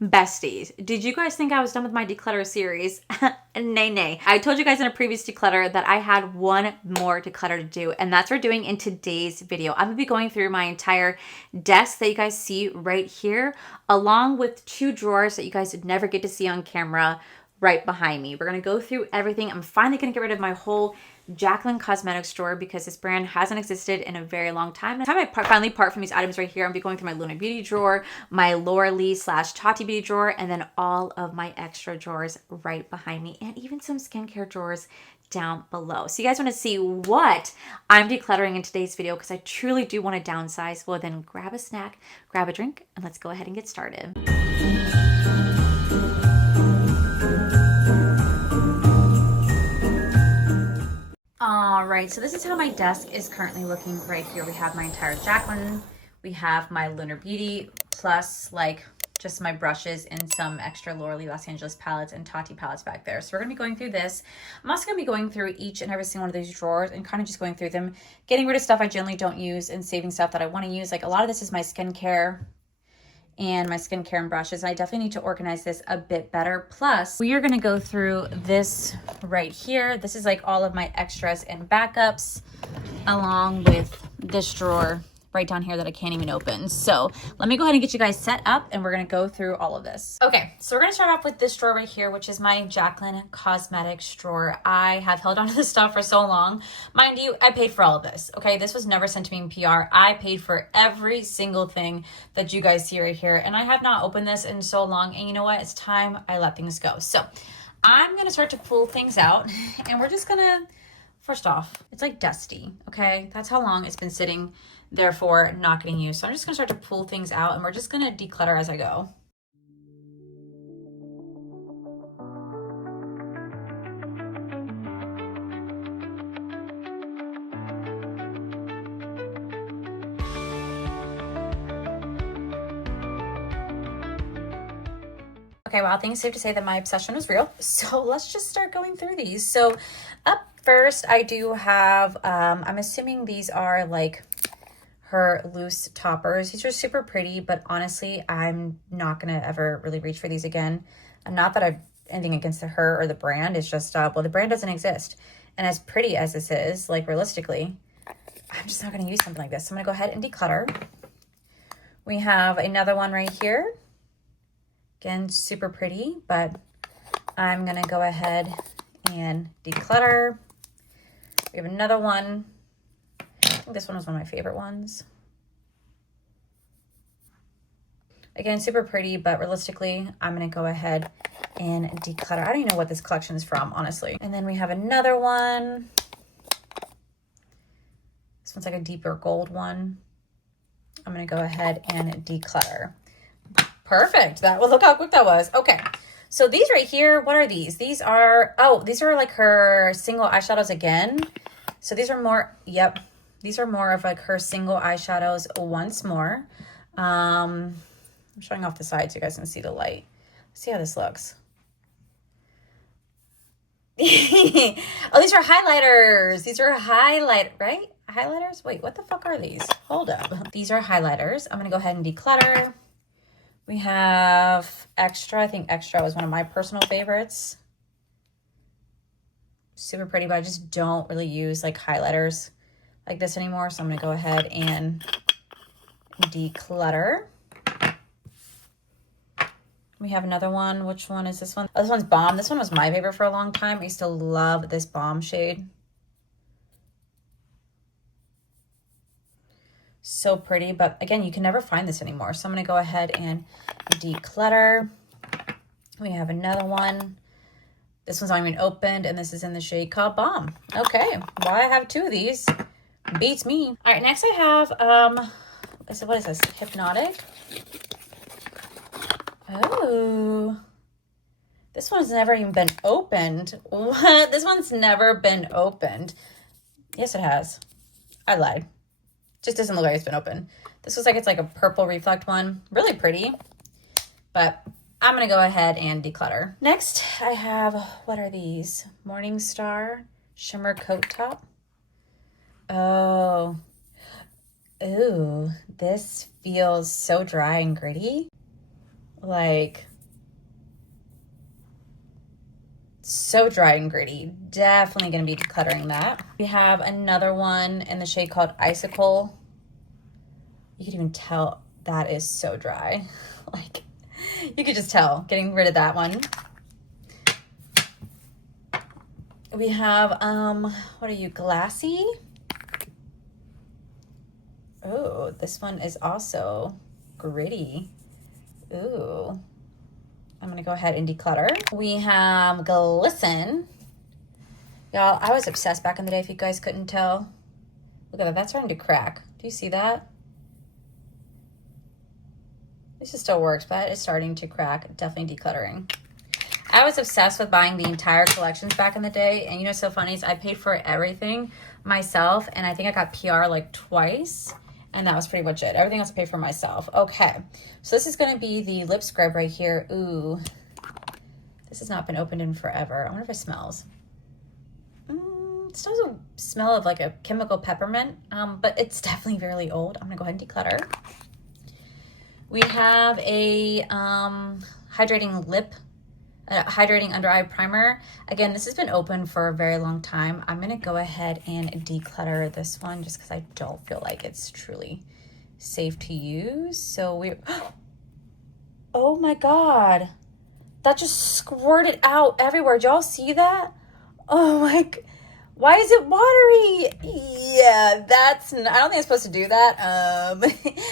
Besties, did you guys think I was done with my declutter series? Nay, nay. I told you guys in a previous declutter that I had one more declutter to do, and that's what we're doing in today's video. I'm gonna be going through my entire desk that you guys see right here, along with 2 drawers that you guys would never get to see on camera right behind me. We're gonna go through everything. I'm finally gonna get rid of my whole Jaclyn cosmetics drawer because this brand hasn't existed in a very long time. By the time I finally part from these items right here, I'm gonna be going through my Lunar Beauty drawer, my Laura Lee / Tati Beauty drawer, and then all of my extra drawers right behind me, and even some skincare drawers down below. So you guys want to see what I'm decluttering in today's video because I truly do want to downsize. Well, then grab a snack, grab a drink, and let's go ahead and get started. All right, so this is how my desk is currently looking right here. We have my entire Jaclyn, we have my Lunar Beauty, plus like just my brushes and some extra Laura Lee Los Angeles palettes and Tati palettes back there. So we're gonna be going through this. I'm also gonna be going through each and every single one of these drawers and kind of just going through them, getting rid of stuff I generally don't use and saving stuff that I wanna use. Like a lot of this is my skincare and brushes. I definitely need to organize this a bit better. Plus, we are gonna go through this right here. This is like all of my extras and backups, along with this drawer right down here that I can't even open. So let me go ahead and get you guys set up and we're gonna go through all of this. Okay, so we're gonna start off with this drawer right here, which is my Jaclyn cosmetics drawer. I have held on to this stuff for so long. Mind you, I paid for all of this, okay? This was never sent to me in PR. I paid for every single thing that you guys see right here, and I have not opened this in so long, and you know what? It's time I let things go. So I'm gonna start to pull things out, and we're just gonna, first off, it's like dusty, okay? That's how long it's been sitting, therefore not getting used. So I'm just gonna start to pull things out and we're just gonna declutter as I go. Okay, well, I think it's safe to say that my obsession was real. So let's just start going through these. So up first, I do have, I'm assuming these are like her loose toppers. These are super pretty, but honestly, I'm not gonna ever really reach for these again. And not that I've anything against her or the brand. It's just, well, the brand doesn't exist. And as pretty as this is, like realistically, I'm just not gonna use something like this. So I'm gonna go ahead and declutter. We have another one right here. Again, super pretty, but I'm gonna go ahead and declutter. We have another one. I think this one was one of my favorite ones. Again, super pretty, but realistically, I'm gonna go ahead and declutter. I don't even know what this collection is from, honestly. And then we have another one. This one's like a deeper gold one. I'm gonna go ahead and declutter. Perfect. Well, look how quick that was. Okay. So these right here, what are these? These are, oh, these are like her single eyeshadows again. So these are more, yep. These are more of like her single eyeshadows once more. I'm showing off the side so you guys can see the light. See how this looks. Oh, these are highlighters. These are right? Highlighters? Wait, what the fuck are these? Hold up. These are highlighters. I'm going to go ahead and declutter. We have Extra. I think Extra was one of my personal favorites. Super pretty, but I just don't really use like highlighters like this anymore. So I'm gonna go ahead and declutter. We have another one. Which one is this one? Oh, this one's Bomb. This one was my favorite for a long time. I used to love this Bomb shade. So pretty, but again, you can never find this anymore. So I'm gonna go ahead and declutter. We have another one. This one's not even opened, and this is in the shade called Bomb. Okay, why I have 2 of these beats me. All right, next I have, what is this? Hypnotic. Oh, this one's never even been opened. What? This one's never been opened. Yes, it has. I lied. Just doesn't look like it's been opened. This looks like it's like a purple reflect one. Really pretty, but I'm gonna go ahead and declutter. Next, I have, what are these? Morningstar Shimmer Coat Top. Oh, ooh, this feels so dry and gritty. Like, So dry and gritty. Definitely going to be decluttering that. We have another one in the shade called Icicle. You can even tell that is so dry. Like, you could just tell. Getting rid of that one. We have, what are you, Glassy? Oh, this one is also gritty. Ooh. I'm going to go ahead and declutter. We have Glisten. Y'all, I was obsessed back in the day, if you guys couldn't tell. Look at that. That's starting to crack. Do you see that? This still works, but it's starting to crack. Definitely decluttering. I was obsessed with buying the entire collections back in the day. And you know, so funny is I paid for everything myself. And I think I got PR like twice. And that was pretty much it. Everything else I paid for myself. Okay. So this is going to be the lip scrub right here. Ooh. This has not been opened in forever. I wonder if it smells. It still has a smell of like a chemical peppermint. But it's definitely very old. I'm going to go ahead and declutter. We have a hydrating under eye primer. Again, this has been open for a very long time. I'm gonna go ahead and declutter this one just because I don't feel like it's truly safe to use. So oh my God, that just squirted out everywhere. Did y'all see that? Oh my, why is it watery? Yeah, I don't think I'm supposed to do that.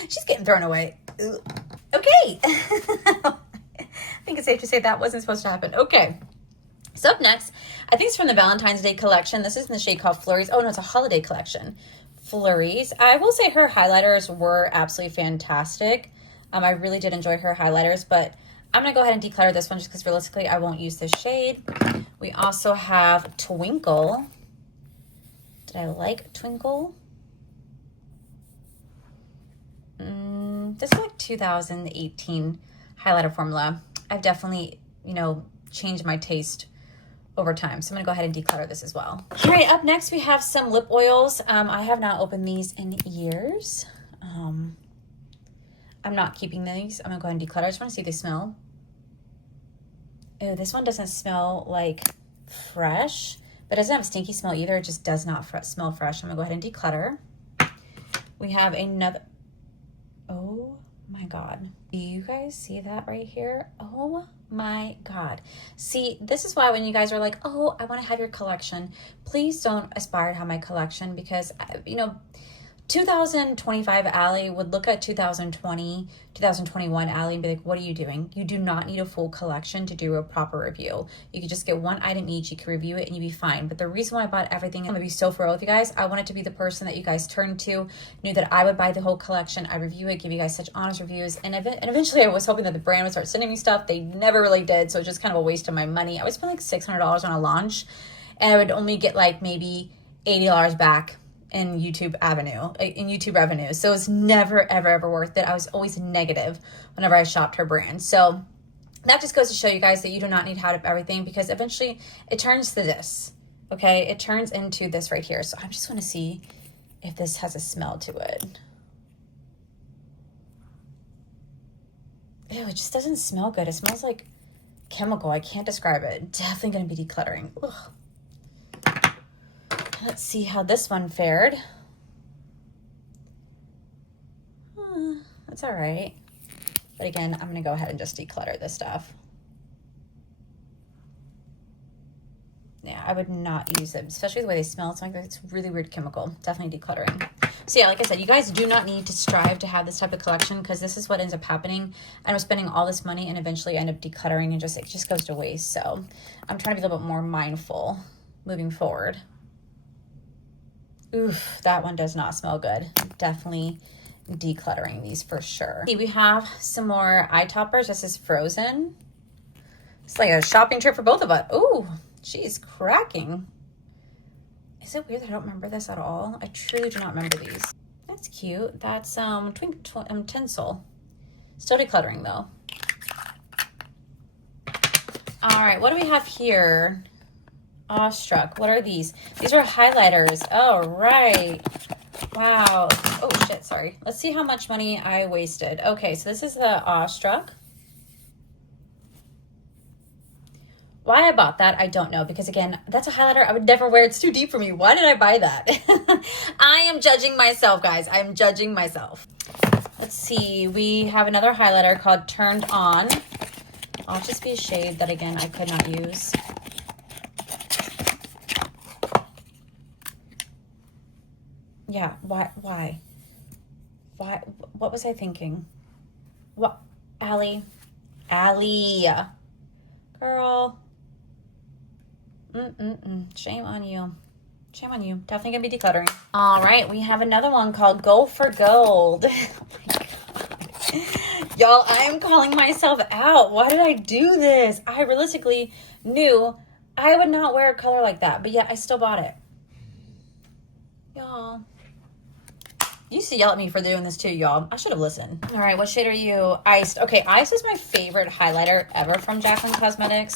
She's getting thrown away. Okay. I think it's safe to say that wasn't supposed to happen. Okay. So up next, I think it's from the Valentine's Day collection. This is in the shade called Flurries. Oh no, it's a holiday collection. Flurries. I will say her highlighters were absolutely fantastic. I really did enjoy her highlighters, but I'm going to go ahead and declutter this one just because realistically I won't use this shade. We also have Twinkle. Did I like Twinkle? This is like 2018 highlighter formula. I've definitely, you know, changed my taste over time. So I'm going to go ahead and declutter this as well. All right, up next we have some lip oils. I have not opened these in years. I'm not keeping these. I'm going to go ahead and declutter. I just want to see if they smell. Ew, this one doesn't smell like fresh, but it doesn't have a stinky smell either. It just does not smell fresh. I'm going to go ahead and declutter. We have another. Oh my God. Do you guys see that right here? Oh my God. See, this is why when you guys are like, oh, I want to have your collection, please don't aspire to have my collection because, you know, 2025 Allie would look at 2020, 2021 Allie and be like, what are you doing? You do not need a full collection to do a proper review. You could just get one item each, you can review it and you'd be fine. But the reason why I bought everything, I'm gonna be so for real with you guys, I wanted to be the person that you guys turned to, knew that I would buy the whole collection, I review it, give you guys such honest reviews. And eventually I was hoping that the brand would start sending me stuff. They never really did, so it's just kind of a waste of my money. I would spend like $600 on a launch and I would only get like maybe $80 back in YouTube revenue. So it's never, ever worth it. I was always negative whenever I shopped her brand. So that just goes to show you guys that you do not need to have everything because eventually it turns to this, okay? It turns into this right here. So I just want to see if this has a smell to it. Ew, it just doesn't smell good. It smells like chemical. I can't describe it. Definitely going to be decluttering. Ugh. Let's see how this one fared. That's all right. But again, I'm going to go ahead and just declutter this stuff. Yeah, I would not use it, especially the way they smell. It's like it's really weird chemical. Definitely decluttering. So yeah, like I said, you guys do not need to strive to have this type of collection because this is what ends up happening. And I'm spending all this money and eventually end up decluttering and it just goes to waste. So I'm trying to be a little bit more mindful moving forward. Oof, that one does not smell good. Definitely decluttering these for sure. We have some more eye toppers. This is Frozen. It's like a shopping trip for both of us. Ooh, she's cracking. Is it weird that I don't remember this at all? I truly do not remember these. That's cute. That's tinsel. Still decluttering though. All right, what do we have here? Awestruck. What are these? These are highlighters. Oh, right. Wow. Oh, shit. Sorry. Let's see how much money I wasted. Okay, so this is the Awestruck. Why I bought that, I don't know. Because again, that's a highlighter I would never wear. It's too deep for me. Why did I buy that? I am judging myself, guys. I'm judging myself. Let's see. We have another highlighter called Turned On. I'll just be a shade that, again, I could not use. Yeah, why? What was I thinking? What? Allie, girl. Shame on you. Shame on you. Definitely gonna be decluttering. All right, we have another one called Go for Gold. Oh my God. Y'all, I am calling myself out. Why did I do this? I realistically knew I would not wear a color like that, but yet I still bought it. Y'all. You used to yell at me for doing this too, y'all. I should have listened. All right, what shade are you? Iced. Okay, Iced is my favorite highlighter ever from Jaclyn Cosmetics.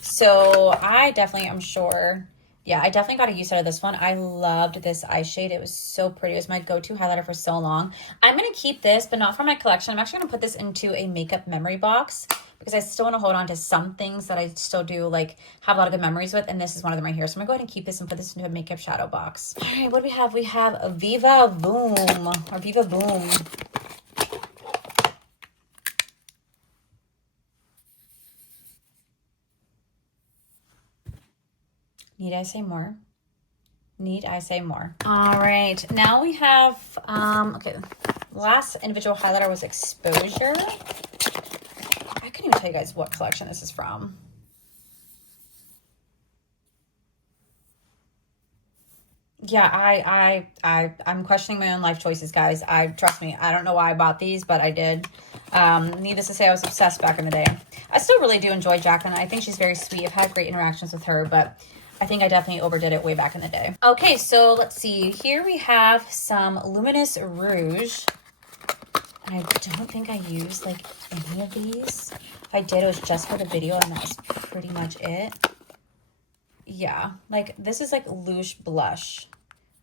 So I definitely am sure. Yeah, I definitely got a use out of this one. I loved this eye shade. It was so pretty. It was my go-to highlighter for so long. I'm going to keep this, but not for my collection. I'm actually going to put this into a makeup memory box because I still want to hold on to some things that I still do, like, have a lot of good memories with, and this is one of them right here. So I'm going to go ahead and keep this and put this into a makeup shadow box. All right, what do we have? We have Viva Boom, or Viva Boom. Need I say more? Need I say more? All right, now we have, okay, last individual highlighter was Exposure. I couldn't even tell you guys what collection this is from. Yeah, I'm questioning my own life choices, guys. Trust me, I don't know why I bought these, but I did. Needless to say, I was obsessed back in the day. I still really do enjoy Jaclyn. I think she's very sweet. I've had great interactions with her, but I think I definitely overdid it way back in the day. Okay, so let's see. Here we have some Luminous Rouge. And I don't think I used, like, any of these. If I did, it was just for the video, and that was pretty much it. Yeah, like, this is, like, Louche Blush.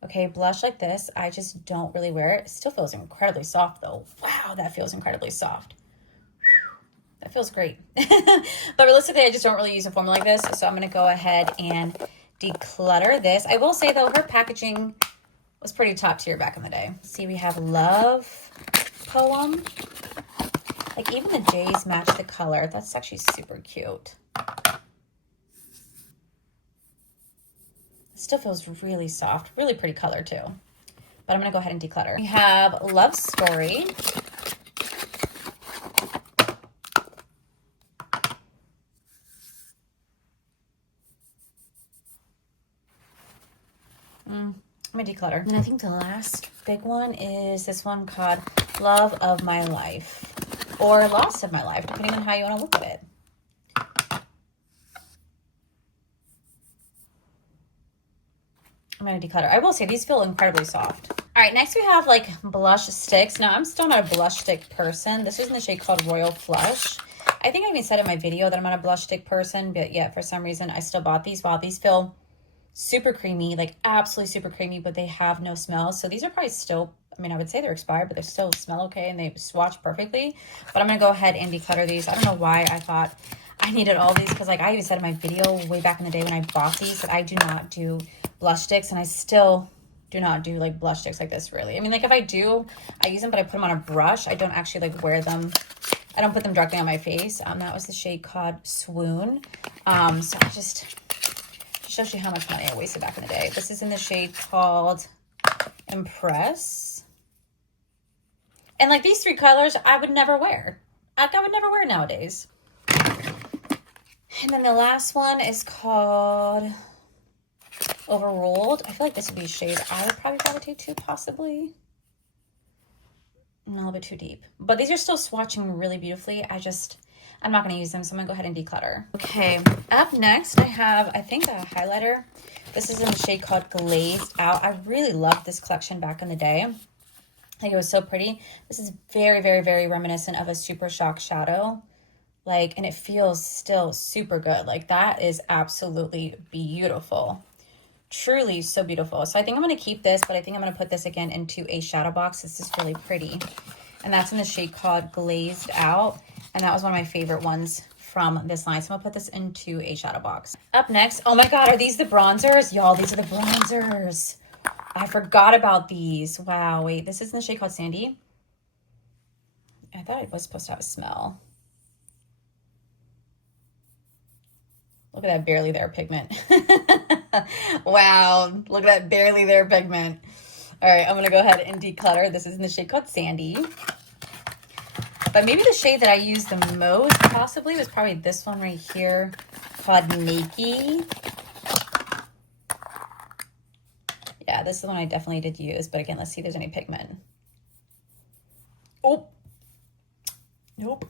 Okay, blush like this, I just don't really wear it. It still feels incredibly soft, though. Wow, that feels incredibly soft. That feels great. But realistically, I just don't really use a formula like this. So I'm going to go ahead and declutter this. I will say, though, her packaging was pretty top tier back in the day. See, we have Love Poem. Like, even the J's match the color. That's actually super cute. It still feels really soft. Really pretty color, too. But I'm going to go ahead and declutter. We have Love Story. I'm gonna declutter. And I think the last big one is this one called Love of My Life, or Loss of My Life, depending on how you want to look at it. I'm gonna declutter. I will say these feel incredibly soft. All right, next we have like blush sticks. Now, I'm still not a blush stick person. This is in the shade called Royal Flush. I think I even said in my video that I'm not a blush stick person, but yeah, for some reason I still bought these. Wow, these feel super creamy, like absolutely super creamy, but they have no smell. So these are probably still, I mean, I would say they're expired, but they still smell okay and they swatch perfectly. But I'm gonna go ahead and declutter these. I don't know why I thought I needed all these, because like I even said in my video way back in the day when I bought these that I do not do blush sticks, and I still do not do like blush sticks like this, really. I mean, like if I do, I use them, but I put them on a brush. I don't actually like wear them. I don't put them directly on my face. That was the shade called Swoon. So I just shows you how much money I wasted back in the day. This is in the shade called Impress. And like these three colors, I would never wear. Like I would never wear nowadays. And then the last one is called Overruled. I feel like this would be a shade I would probably gravitate to, possibly. A little bit too deep. But these are still swatching really beautifully. I'm not going to use them, so I'm going to go ahead and declutter. Okay, up next I have, I think, a highlighter. This is in the shade called Glazed Out. I really loved this collection back in the day. I think it was so pretty. This is very, very, very reminiscent of a Super Shock shadow. Like, and it feels still super good. Like, that is absolutely beautiful. Truly so beautiful. So I think I'm going to keep this, but I think I'm going to put this again into a shadow box. This is really pretty. And that's in the shade called Glazed Out. And that was one of my favorite ones from this line. So I'm gonna put this into a shadow box. Up next, oh my God, are these the bronzers? Y'all, these are the bronzers. I forgot about these. Wow, wait, this is in the shade called Sandy. I thought it was supposed to have a smell. Look at that barely there pigment. Wow, look at that barely there pigment. All right, I'm gonna go ahead and declutter. This is in the shade called Sandy. But maybe the shade that I used the most possibly was probably this one right here called Nakey. Yeah, this is the one I definitely did use. But again, let's see if there's any pigment. Oh, nope.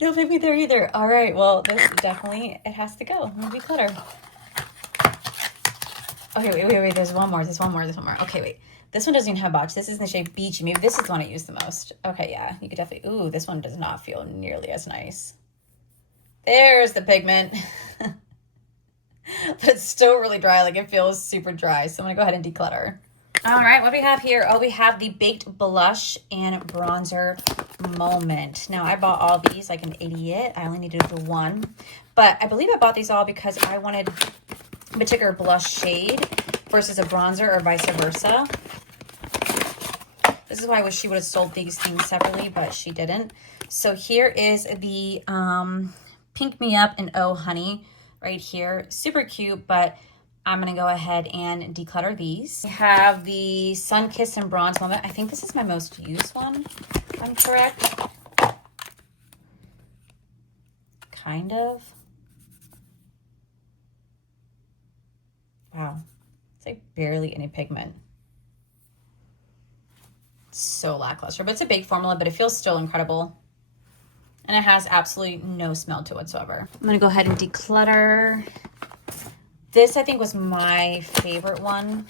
No pigment there either. All right, well, this definitely, it has to go. I'm gonna declutter. Okay, wait. There's one more. Okay, wait. This one doesn't even have a box. This is in the shade Beachy. Maybe this is the one I use the most. Okay, yeah. You could definitely... Ooh, this one does not feel nearly as nice. There's the pigment. But it's still really dry. Like, it feels super dry. So I'm going to go ahead and declutter. All right, what do we have here? Oh, we have the Baked Blush and Bronzer Moment. Now, I bought all these like an idiot. I only needed to do one. But I believe I bought these all because I wanted a particular blush shade versus a bronzer or vice versa. This is why I wish she would have sold these things separately, but she didn't. So here is the Pink Me Up and Oh Honey right here. Super cute, but I'm going to go ahead and declutter these. We have the Sun Kiss and Bronze Moment. I think this is my most used one, if I'm correct. Kind of. Wow. It's like barely any pigment. So lackluster, but it's a baked formula, but it feels still incredible. And it has absolutely no smell to it whatsoever. I'm going to go ahead and declutter. This, I think, was my favorite one.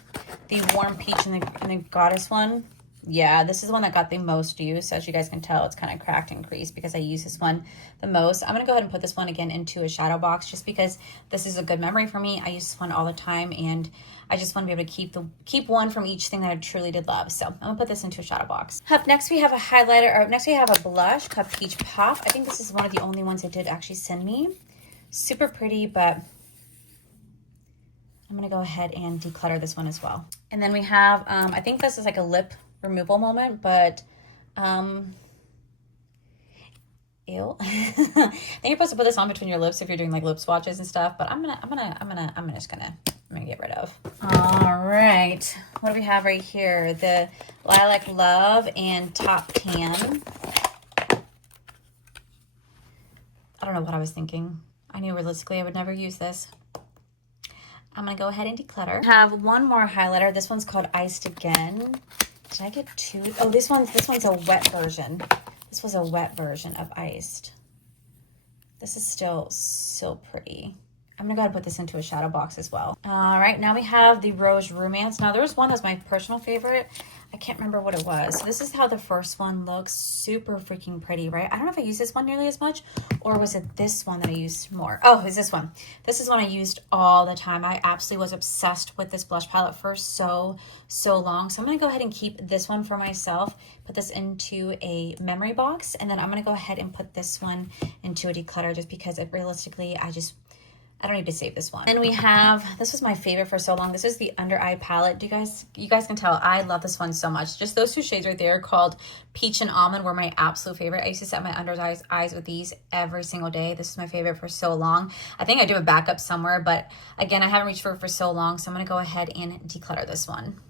The Warm Peach and the Goddess one. Yeah, this is the one that got the most use. As you guys can tell, it's kind of cracked and creased because I use this one the most. I'm going to go ahead and put this one again into a shadow box just because this is a good memory for me. I use this one all the time, and I just want to be able to keep one from each thing that I truly did love. So I'm going to put this into a shadow box. Up next, we have a highlighter, or next we have a blush called Peach Pop. I think this is one of the only ones they did actually send me. Super pretty, but I'm going to go ahead and declutter this one as well. And then we have, I think this is like a lip removal moment, but ew. I think you're supposed to put this on between your lips if you're doing like lip swatches and stuff, but I'm just gonna get rid of. All right, what do we have right here? The Lilac Love and Top Tan. I don't know what I was thinking. I knew realistically I would never use this. I'm gonna go ahead and declutter. I have one more highlighter. This one's called Iced Again. Did I get two? Oh, this one's a wet version. This was a wet version of Iced. This is still so pretty. I'm gonna go ahead and put this into a shadow box as well. All right, now we have the Rose Romance. Now there was one that was my personal favorite. I can't remember what it was. So this is how the first one looks. Super freaking pretty, right? I don't know if I used this one nearly as much, or was it this one that I used more? Oh, it's this one. This is one I used all the time. I absolutely was obsessed with this blush palette for so long. So I'm gonna go ahead and keep this one for myself, put this into a memory box, and then I'm gonna go ahead and put this one into a declutter just because realistically, I don't need to save this one. Then we have, this was my favorite for so long. This is the Under Eye palette. You guys can tell I love this one so much. Just those two shades right there called Peach and Almond were my absolute favorite. I used to set my under eyes with these every single day. This is my favorite for so long. I think I do a backup somewhere, but again, I haven't reached for it for so long. So I'm gonna go ahead and declutter this one.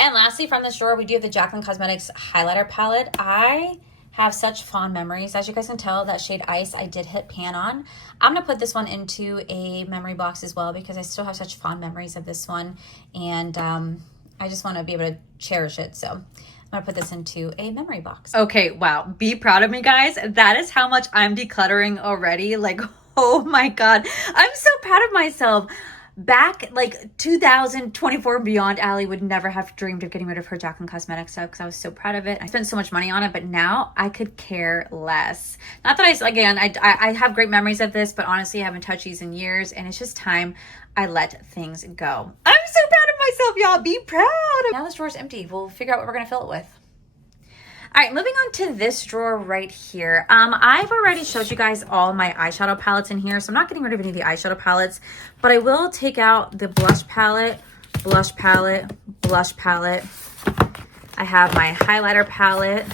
And lastly, from this drawer, we do have the Jaclyn Cosmetics highlighter palette. I have such fond memories. As you guys can tell, that shade Ice I did hit pan on. I'm gonna put this one into a memory box as well because I still have such fond memories of this one, and I just want to be able to cherish it. So I'm gonna put this into a memory box. Okay, wow, be proud of me, guys. That is how much I'm decluttering already. Like, oh my God, I'm so proud of myself. Back like 2024 and beyond, Allie would never have dreamed of getting rid of her Jaclyn Cosmetics stuff because I was so proud of it. I spent so much money on it, but now I could care less. Not that I have great memories of this, but honestly, I haven't touched these in years, and it's just time I let things go. I'm so proud of myself, y'all. Be proud. Now this drawer's empty. We'll figure out what we're gonna fill it with. All right, moving on to this drawer right here. I've already showed you guys all my eyeshadow palettes in here, so I'm not getting rid of any of the eyeshadow palettes, but I will take out the blush palette, blush palette, blush palette. I have my highlighter palette.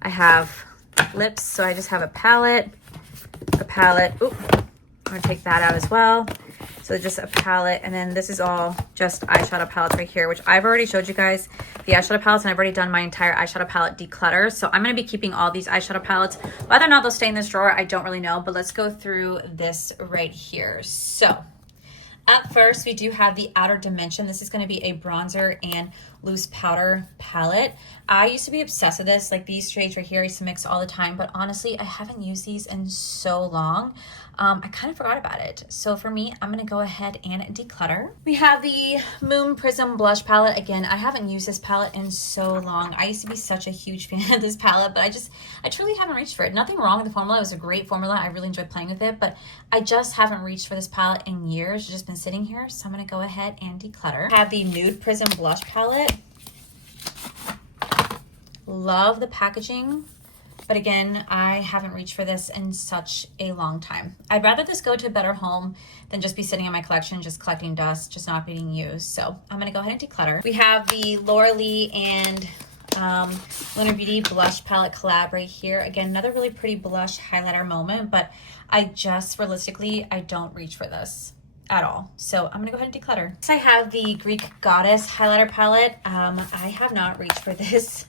I have lips, so I just have a palette. Oop, I'm gonna take that out as well. So just a palette, and then this is all just eyeshadow palettes right here, which I've already showed you guys the eyeshadow palettes, and I've already done my entire eyeshadow palette declutter. So I'm going to be keeping all these eyeshadow palettes. Whether or not they'll stay in this drawer, I don't really know, but let's go through this right here. So up first, we do have the Outer Dimension. This is going to be a bronzer and loose powder palette. I used to be obsessed with this, like these shades right here, I used to mix all the time, but honestly, I haven't used these in so long. I kind of forgot about it. So for me, I'm gonna go ahead and declutter. We have the Moon Prism Blush Palette. Again, I haven't used this palette in so long. I used to be such a huge fan of this palette, but I truly haven't reached for it. Nothing wrong with the formula. It was a great formula. I really enjoyed playing with it, but I just haven't reached for this palette in years. It's just been sitting here. So I'm gonna go ahead and declutter. I have the Nude Prism Blush Palette. Love the packaging, but again, I haven't reached for this in such a long time. I'd rather this go to a better home than just be sitting in my collection, just collecting dust, just not being used. So I'm gonna go ahead and declutter. We have the Laura Lee and Lunar Beauty Blush Palette collab right here. Again, another really pretty blush highlighter moment, but realistically, I don't reach for this at all. So I'm gonna go ahead and declutter. Next, I have the Greek Goddess highlighter palette. I have not reached for this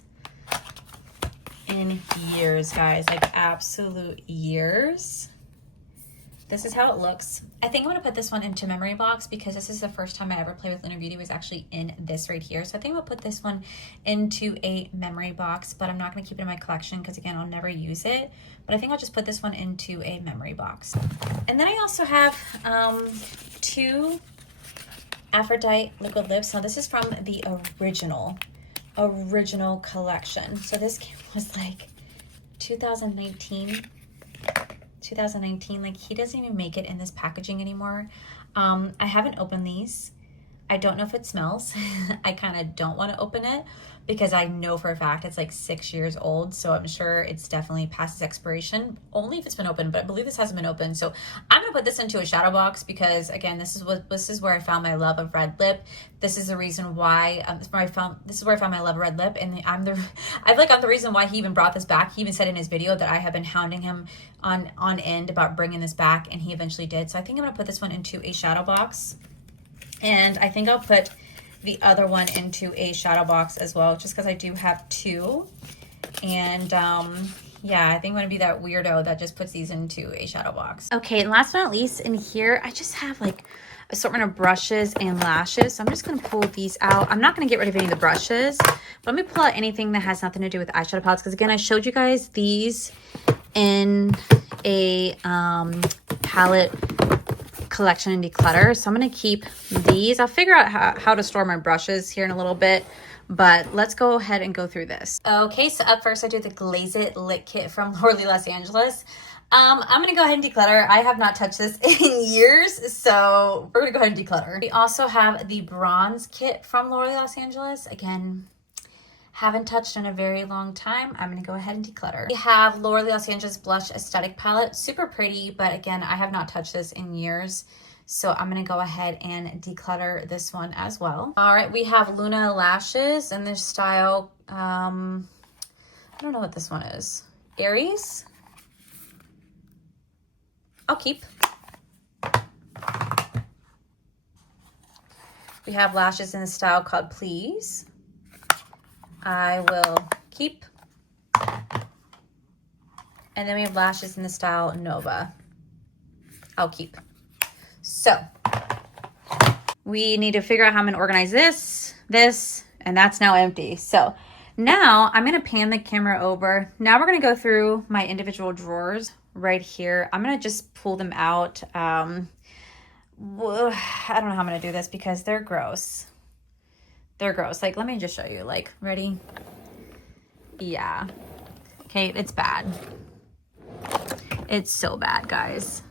in years, guys, like absolute years. This is how it looks. I think I'm gonna put this one into memory box because this is the first time I ever played with Lunar Beauty was actually in this right here. So I think I'm gonna put this one into a memory box, but I'm not gonna keep it in my collection because again, I'll never use it. But I think I'll just put this one into a memory box. And then I also have two Aphrodite liquid lips. Now this is from the original collection. So this was like 2019, like he doesn't even make it in this packaging anymore. I haven't opened these. I don't know if it smells. I kind of don't want to open it because I know for a fact it's like 6 years old. So I'm sure it's definitely past its expiration, only if it's been opened, but I believe this hasn't been opened. So I'm gonna put this into a shadow box because again, this is where I found my love of red lip. This is the reason why, this is where I found my love of red lip. And I'm the reason why he even brought this back. He even said in his video that I have been hounding him on end about bringing this back, and he eventually did. So I think I'm gonna put this one into a shadow box. And I think I'll put the other one into a shadow box as well, just because I do have two. And yeah, I think I'm gonna be that weirdo that just puts these into a shadow box. Okay, and last but not least, in here, I just have like assortment of brushes and lashes. So I'm just gonna pull these out. I'm not gonna get rid of any of the brushes, but let me pull out anything that has nothing to do with eyeshadow palettes, because again, I showed you guys these in a palette collection and declutter. So I'm going to keep these. I'll figure out how to store my brushes here in a little bit, but let's go ahead and go through this. Okay, so up first I do the Glaze It Lit Kit from Laura Lee Los Angeles. I'm going to go ahead and declutter. I have not touched this in years, so we're going to go ahead and declutter. We also have the Bronze Kit from Laura Lee Los Angeles. Again, haven't touched in a very long time. I'm going to go ahead and declutter. We have Laura Lee Los Angeles Blush Aesthetic Palette. Super pretty, but again, I have not touched this in years. So I'm going to go ahead and declutter this one as well. All right, we have Luna Lashes in this style. I don't know what this one is. Aries? I'll keep. We have lashes in the style called Please. I will keep. And then we have lashes in the style Nova. I'll keep. So we need to figure out how I'm gonna organize this, and that's now empty. So now I'm gonna pan the camera over. Now we're gonna go through my individual drawers right here. I'm gonna just pull them out. I don't know how I'm gonna do this because they're gross. They're gross. Like, let me just show you. Like, ready? Yeah. Okay, it's bad. It's so bad, guys.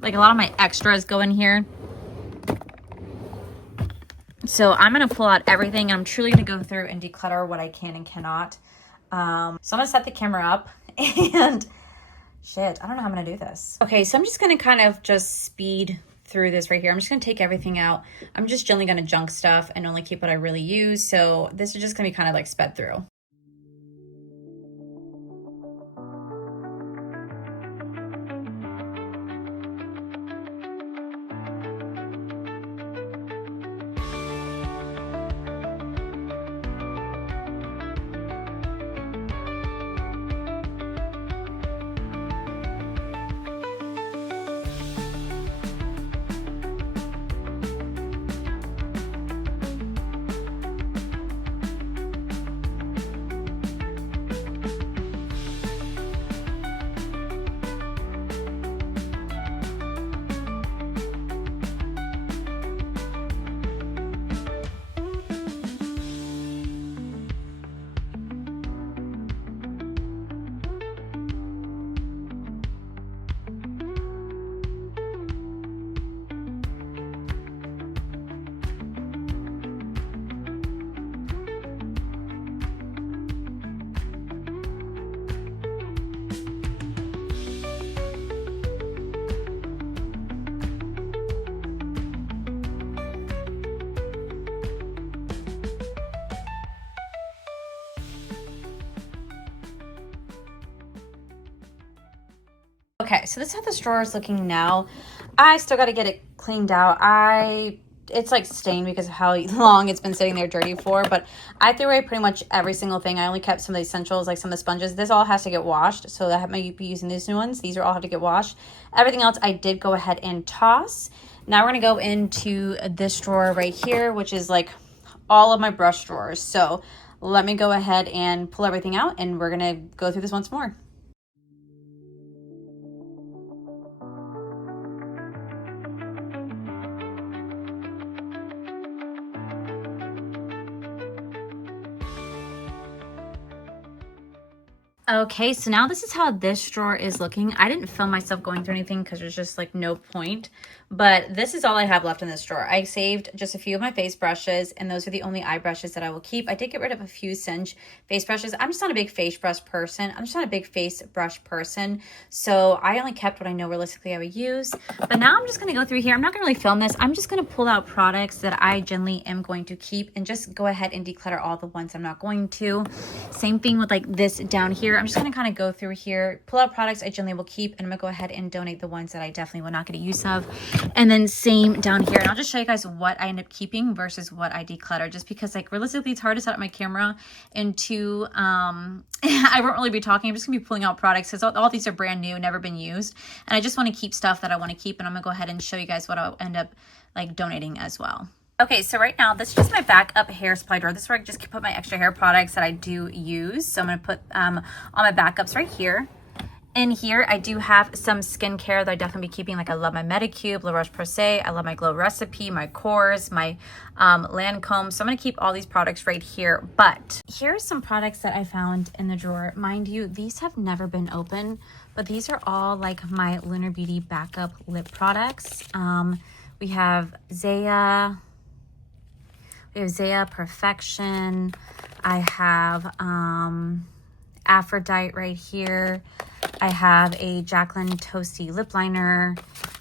Like, a lot of my extras go in here. So I'm going to pull out everything. I'm truly going to go through and declutter what I can and cannot. So I'm gonna set the camera up and shit, I don't know how I'm gonna do this. Okay, so I'm just gonna kind of just speed through this right here. I'm just gonna take everything out. I'm just generally gonna junk stuff and only keep what I really use. So this is just gonna be kind of like sped through. Okay, so this is how this drawer is looking now. I still got to get it cleaned out. It's like stained because of how long it's been sitting there dirty for, but I threw away pretty much every single thing. I only kept some of the essentials, like some of the sponges. This all has to get washed, so I might be using these new ones. These are all have to get washed. Everything else I did go ahead and toss. Now we're going to go into this drawer right here, which is like all of my brush drawers. So let me go ahead and pull everything out, and we're going to go through this once more. Okay, so now this is how this drawer is looking. I didn't film myself going through anything because there's just like no point, but this is all I have left in this drawer. I saved just a few of my face brushes, and those are the only eye brushes that I will keep. I did get rid of a few Cinch face brushes. I'm just not a big face brush person. I'm just not a big face brush person, so I only kept what I know realistically I would use. But now I'm just going to go through here. I'm not going to really film this. I'm just going to pull out products that I generally am going to keep and just go ahead and declutter all the ones I'm not going to. Same thing with like this down here. I'm just going to kind of go through here, pull out products I generally will keep, and I'm going to go ahead and donate the ones that I definitely will not get a use of. And then same down here. And I'll just show you guys what I end up keeping versus what I declutter, just because like realistically it's hard to set up my camera into I won't really be talking. I'm just going to be pulling out products because all these are brand new, never been used. And I just want to keep stuff that I want to keep, and I'm going to go ahead and show you guys what I'll end up like donating as well. Okay, so right now, this is just my backup hair supply drawer. This is where I just put my extra hair products that I do use. So I'm going to put all my backups right here. In here, I do have some skincare that I definitely be keeping. Like I love my Medicube, La Roche-Posay. I love my Glow Recipe, my Kors, my Lancome. So I'm going to keep all these products right here. But here's some products that I found in the drawer. Mind you, these have never been opened, but these are all like my Lunar Beauty backup lip products. We have Zaya. We have Zaya Perfection. I have Aphrodite right here. I have a Jaclyn Toasty Lip Liner.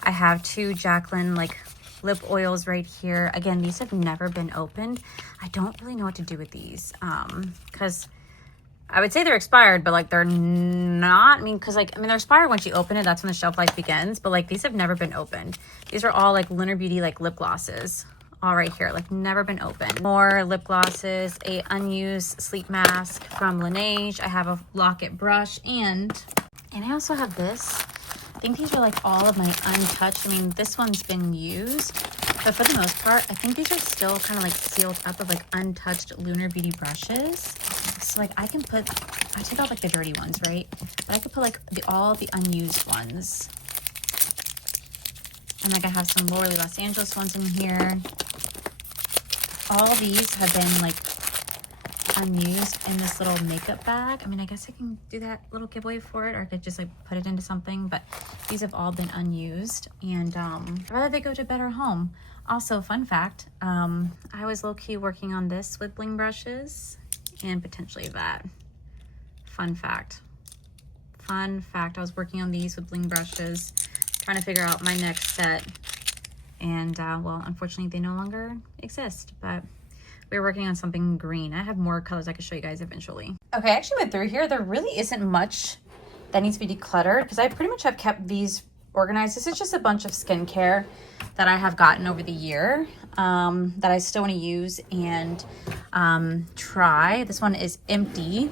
I have two Jaclyn like lip oils right here. Again, these have never been opened. I don't really know what to do with these because I would say they're expired, but like they're not. I mean, they're expired once you open it. That's when the shelf life begins. But like these have never been opened. These are all like Lunar Beauty like lip glosses. All right here, like never been opened. More lip glosses, a unused sleep mask from Laneige. I have a Locket brush, and I also have this. I think these are like all of my untouched. I mean, this one's been used, but for the most part, I think these are still kind of like sealed up of like untouched Lunar Beauty brushes. So like I take out like the dirty ones, right? But I could put like all the unused ones. And like I have some Laura Lee Los Angeles ones in here. All these have been like unused in this little makeup bag. I mean, I guess I can do that little giveaway for it, or I could just like put it into something, but these have all been unused, and I'd rather they go to a better home. Also, fun fact, I was low-key working on this with bling brushes and potentially that. Fun fact. Fun fact, I was working on these with bling brushes, trying to figure out my next set. And well, unfortunately they no longer exist, but we were working on something green. I have more colors I can show you guys eventually. Okay, I actually went through here. There really isn't much that needs to be decluttered because I pretty much have kept these organized. This is just a bunch of skincare that I have gotten over the year that I still want to use and try. This one is empty.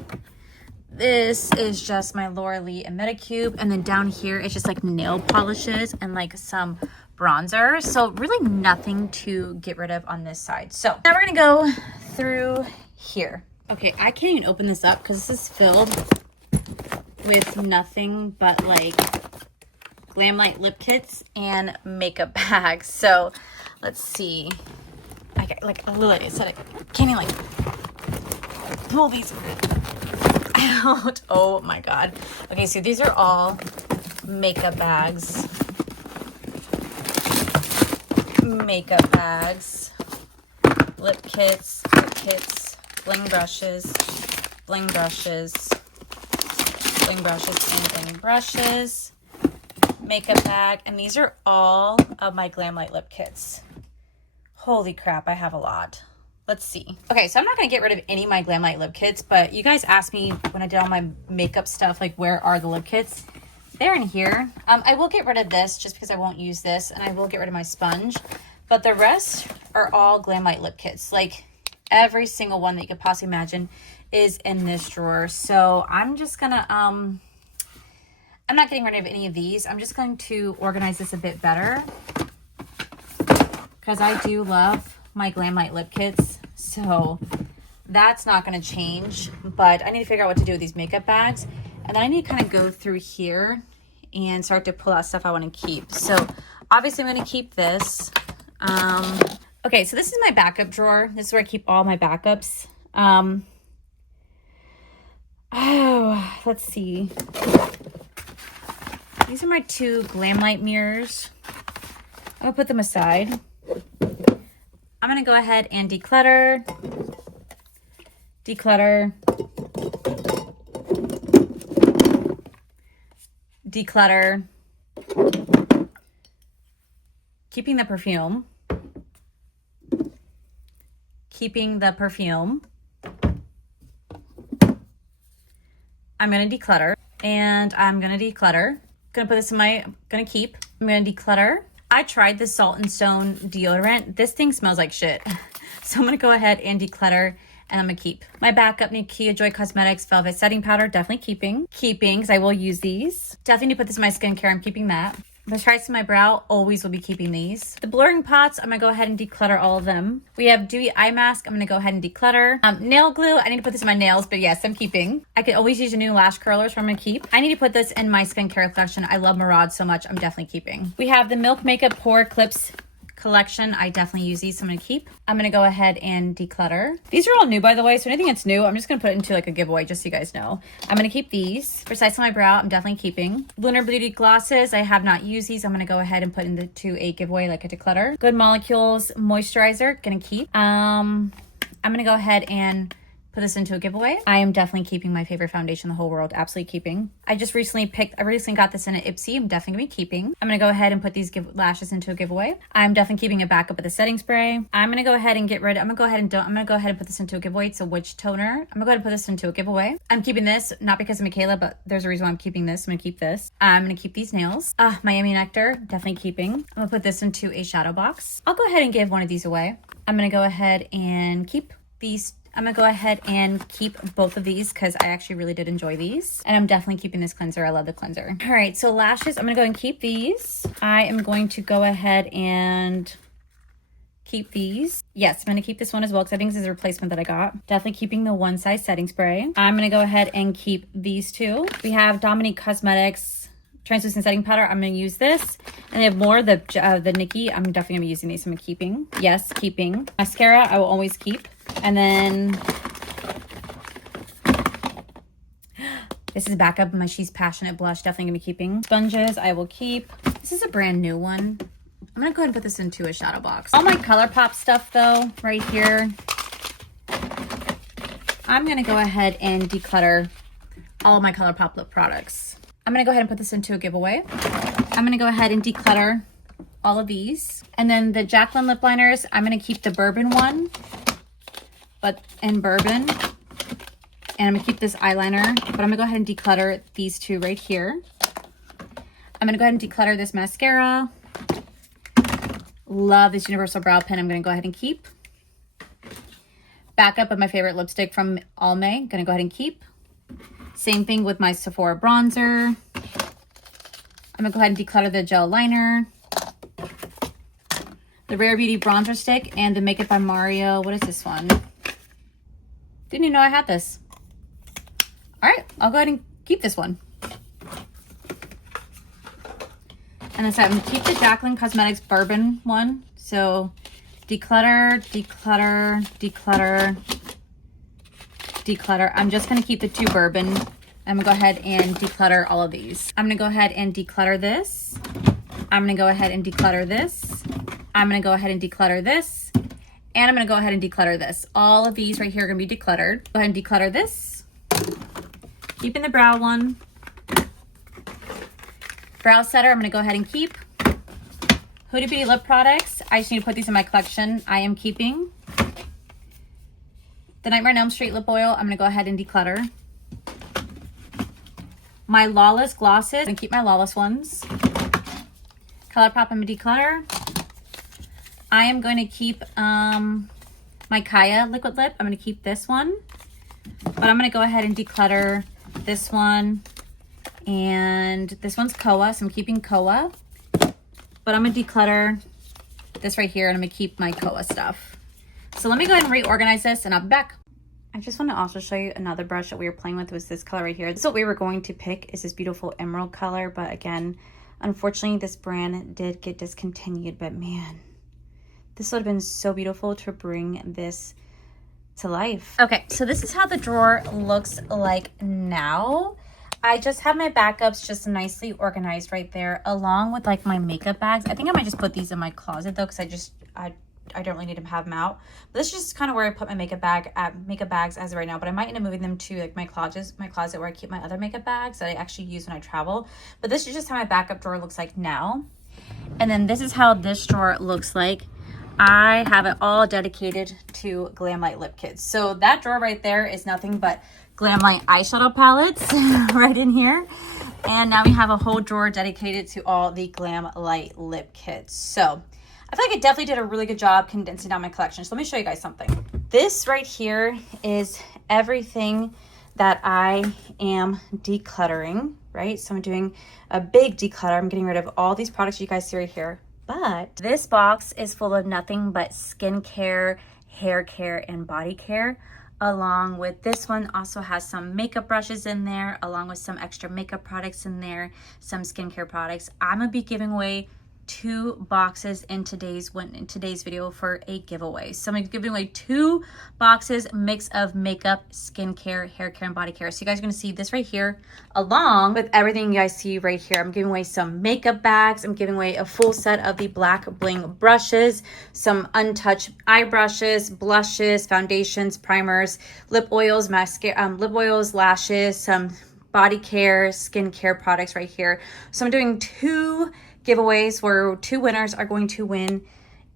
This is just my Laura Lee and Medicube, and then down here it's just like nail polishes and like some bronzer. So really nothing to get rid of on this side. So now we're gonna go through here. Okay, I can't even open this up because this is filled with nothing but like Glam Light lip kits and makeup bags. So let's see. I got, like literally I said, I can't even like pull these out. Oh my god. Okay, so these are all makeup bags. Makeup bags, lip kits, bling brushes, bling brushes, bling brushes, and bling brushes, makeup bag, and these are all of my Glam Light lip kits. Holy crap, I have a lot. Let's see. Okay, so I'm not going to get rid of any of my Glam Light lip kits, but you guys asked me when I did all my makeup stuff, like where are the lip kits? They're in here. I will get rid of this just because I won't use this, and I will get rid of my sponge, but the rest are all Glam Light lip kits. Like every single one that you could possibly imagine is in this drawer. So I'm just gonna, I'm not getting rid of any of these. I'm just going to organize this a bit better because I do love my Glam Light lip kits. So that's not going to change, but I need to figure out what to do with these makeup bags. And then I need to kind of go through here and start to pull out stuff I want to keep. So obviously I'm going to keep this. Okay, so this is my backup drawer. This is where I keep all my backups. Oh, let's see. These are my two Glam Light mirrors. I'll put them aside. I'm going to go ahead and declutter. Declutter. Declutter. Keeping the perfume. Keeping the perfume. I'm going to declutter. And I'm going to declutter. Going to put this in my, going to keep. I'm going to declutter. I tried the Salt and Stone deodorant. This thing smells like shit. So I'm going to go ahead and declutter. And I'm going to keep my backup Nakia Joy Cosmetics Velvet Setting Powder. Definitely keeping because I will use these. Definitely need to put this in my skincare. I'm keeping that. The Strides in my brow, always will be keeping these. The blurring pots, I'm going to go ahead and declutter all of them. We have Dewy Eye Mask. I'm going to go ahead and declutter. Nail glue, I need to put this in my nails, but yes, I'm keeping. I could always use a new lash curler, so I'm going to keep. I need to put this in my skincare collection. I love Murad so much. I'm definitely keeping. We have the Milk Makeup Pore Clips collection. I definitely use these, so I'm going to keep. I'm going to go ahead and declutter. These are all new, by the way, so anything that's new, I'm just going to put it into like a giveaway, just so you guys know. I'm going to keep these. Precise on my brow, I'm definitely keeping. Lunar Beauty glosses, I have not used these. I'm going to go ahead and put into a giveaway, like a declutter. Good Molecules moisturizer, going to keep. I'm going to go ahead and put this into a giveaway. I am definitely keeping my favorite foundation in the whole world. Absolutely keeping. I recently got this in an Ipsy. I'm definitely gonna be keeping. I'm gonna go ahead and put these lashes into a giveaway. I'm definitely keeping a backup of the setting spray. I'm gonna go ahead and I'm gonna go ahead and put this into a giveaway. It's a witch toner. I'm gonna go ahead and put this into a giveaway. I'm keeping this, not because of Michaela, but there's a reason why I'm keeping this. I'm gonna keep this. I'm gonna keep these nails. Miami Nectar, definitely keeping. I'm gonna put this into a shadow box. I'll go ahead and give one of these away. I'm gonna go ahead and keep these. I'm going to go ahead and keep both of these because I actually really did enjoy these. And I'm definitely keeping this cleanser. I love the cleanser. All right, so lashes, I'm going to go and keep these. I am going to go ahead and keep these. Yes, I'm going to keep this one as well because I think this is a replacement that I got. Definitely keeping the One Size setting spray. I'm going to go ahead and keep these two. We have Dominique Cosmetics translucent setting powder. I'm going to use this. And they have more, the Nikki. I'm definitely going to be using these. So I'm keeping. Yes, keeping. Mascara, I will always keep. And then this is backup. My She's Passionate blush. Definitely going to be keeping. Sponges, I will keep. This is a brand new one. I'm going to go ahead and put this into a shadow box. All my ColourPop stuff, though, right here. I'm going to go ahead and declutter all of my ColourPop lip products. I'm gonna go ahead and put this into a giveaway. I'm gonna go ahead and declutter all of these. And then the Jaclyn lip liners, I'm gonna keep the bourbon one, but in bourbon. And I'm gonna keep this eyeliner, but I'm gonna go ahead and declutter these two right here. I'm gonna go ahead and declutter this mascara. Love this universal brow pen. I'm gonna go ahead and keep. Backup of my favorite lipstick from Almay. Gonna go ahead and keep. Same thing with my Sephora bronzer. I'm gonna go ahead and declutter the gel liner. The Rare Beauty bronzer stick and the Make It by Mario. What is this one? Didn't even know I had this. All right, I'll go ahead and keep this one. And then so I'm gonna keep the Jaclyn Cosmetics bourbon one. So declutter, declutter, declutter, declutter. I'm just gonna keep the two bourbon. I'm gonna go ahead and declutter all of these. I'm gonna go ahead and declutter this. I'm gonna go ahead and declutter this. I'm gonna go ahead and declutter this. And I'm gonna go ahead and declutter this. All of these right here are gonna be decluttered. Go ahead and declutter this. Keeping the brow one. Brow setter, I'm gonna go ahead and keep. Huda Beauty lip products, I just need to put these in my collection. I am keeping. The Nightmare on Elm Street lip oil, I'm gonna go ahead and declutter. My Lawless glosses, I'm gonna keep my Lawless ones. ColourPop, I'm gonna declutter. I am going to keep my Kaya liquid lip. I'm gonna keep this one, but I'm gonna go ahead and declutter this one. And this one's Koa, so I'm keeping Koa. But I'm gonna declutter this right here and I'm gonna keep my Koa stuff. So let me go ahead and reorganize this and I'll be back. I just want to also show you another brush that we were playing with was this color right here. This is what we were going to pick, is this beautiful emerald color. But again, unfortunately this brand did get discontinued, but man, this would have been so beautiful to bring this to life. Okay, so this is how the drawer looks like now. I just have my backups just nicely organized right there, along with like my makeup bags. I think I might just put these in my closet though, because I don't really need to have them out. But this is just kind of where I put my makeup bags as of right now. But I might end up moving them to like my closet where I keep my other makeup bags that I actually use when I travel. But this is just how my backup drawer looks like now. And then this is how this drawer looks like. I have it all dedicated to Glamlite lip kits. So that drawer right there is nothing but Glamlite eyeshadow palettes right in here. And now we have a whole drawer dedicated to all the Glamlite lip kits. So I feel like I definitely did a really good job condensing down my collection. So let me show you guys something. This right here is everything that I am decluttering, right? So I'm doing a big declutter. I'm getting rid of all these products you guys see right here. But this box is full of nothing but skincare, hair care, and body care. Along with this one also has some makeup brushes in there, along with some extra makeup products in there, some skincare products. I'm gonna be giving away 2 boxes in today's video for a giveaway. So I'm giving away 2 boxes, mix of makeup, skincare, hair care, and body care. So you guys are gonna see this right here, along with everything you guys see right here. I'm giving away some makeup bags. I'm giving away a full set of the Black Bling brushes, some untouched eye brushes, blushes, foundations, primers, lip oils, mascara, lip oils, lashes, some body care, skincare products right here. So I'm doing 2 giveaways where 2 winners are going to win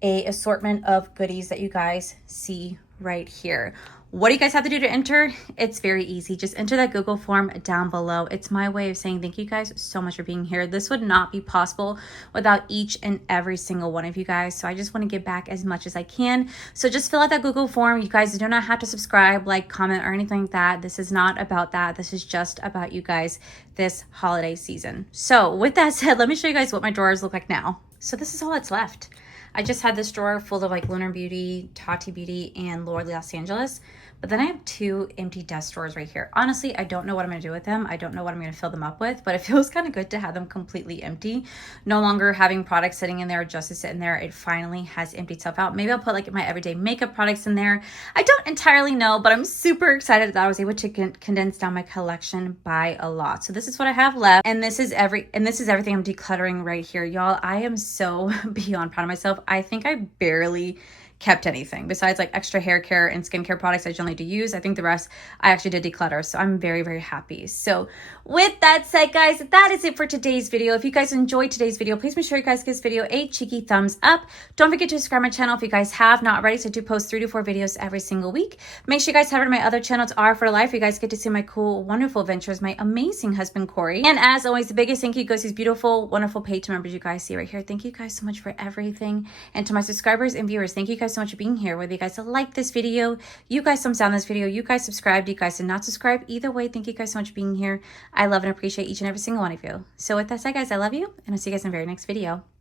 a assortment of goodies that you guys see right here. What do you guys have to do to enter? It's very easy. Just enter that Google form down below. It's my way of saying thank you guys so much for being here. This would not be possible without each and every single one of you guys. So I just want to give back as much as I can. So just fill out that Google form. You guys do not have to subscribe, like, comment, or anything like that. This is not about that. This is just about you guys this holiday season. So with that said, let me show you guys what my drawers look like now. So this is all that's left. I just had this drawer full of like Lunar Beauty, Tati Beauty, and Lord Los Angeles. But then I have 2 empty desk drawers right here. Honestly, I don't know what I'm going to do with them. I don't know what I'm going to fill them up with, but it feels kind of good to have them completely empty. No longer having products sitting in there just to sit in there. It finally has emptied itself out. Maybe I'll put like my everyday makeup products in there. I don't entirely know, but I'm super excited that I was able to condense down my collection by a lot. So this is what I have left. And this is everything I'm decluttering right here, y'all. I am so beyond proud of myself. I think I barely kept anything besides like extra hair care and skincare products I generally do use. I think the rest I actually did declutter, so I'm very, very happy. So with that said, guys, that is it for today's video. If you guys enjoyed today's video, please make sure you guys give this video a cheeky thumbs up. Don't forget to subscribe to my channel if you guys have not already. So I do post 3 to 4 videos every single week. Make sure you guys head over to my other channels, R for Life. You guys get to see my cool, wonderful adventures, my amazing husband, Corey. And as always, the biggest thank you goes to these beautiful, wonderful paid members you guys see right here. Thank you guys so much for everything. And to my subscribers and viewers, thank you guys so much for being here. Whether you guys like this video, you guys thumbs down this video, you guys subscribed, you guys did not subscribe. Either way, thank you guys so much for being here. I love and appreciate each and every single one of you. So with that said, guys, I love you, and I'll see you guys in the very next video.